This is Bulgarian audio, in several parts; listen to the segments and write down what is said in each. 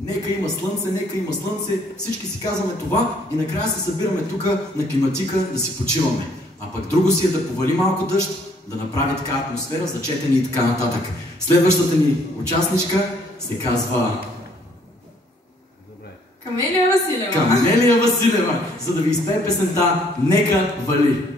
Нека има слънце, нека има слънце. Всички си казваме това и накрая се събираме тук на климатика да си почиваме. А пък друго си е да повали малко дъжд, да направи така атмосфера за четене и така нататък. Следващата ни участничка се казва... Камелия Василева. Камелия Василева, за да ви изпее песента "Нека вали".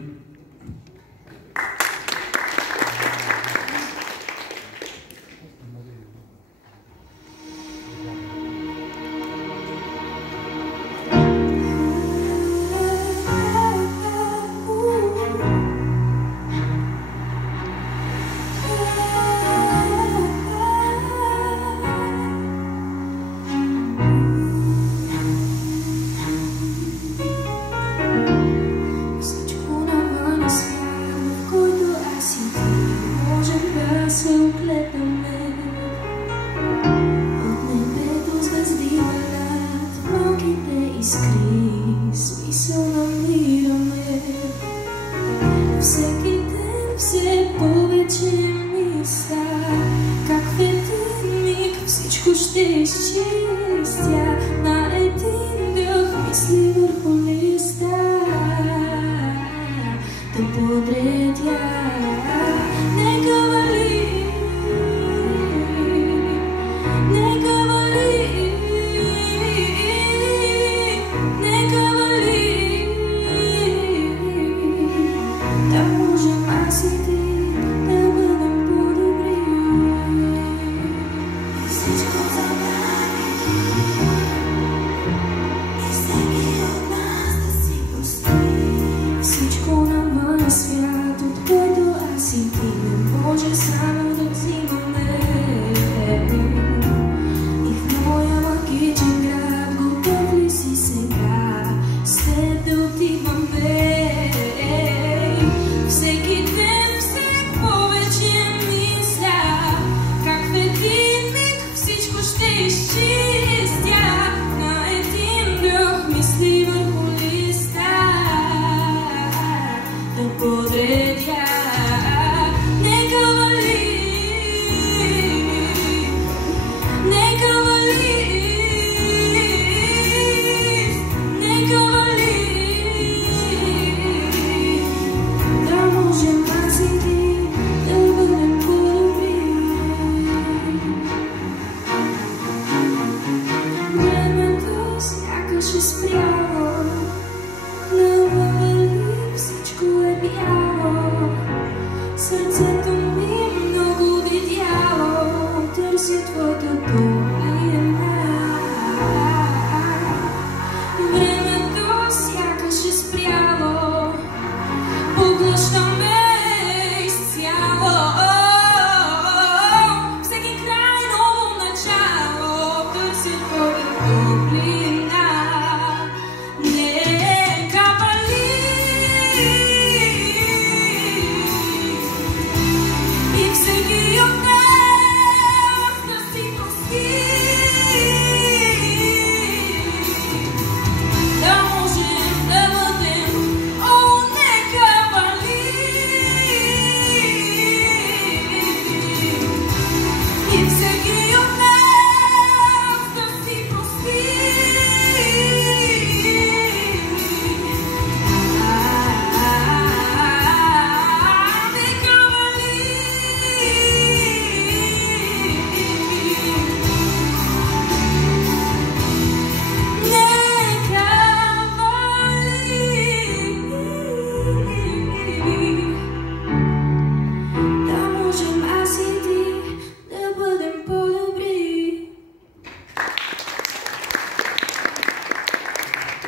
Всеки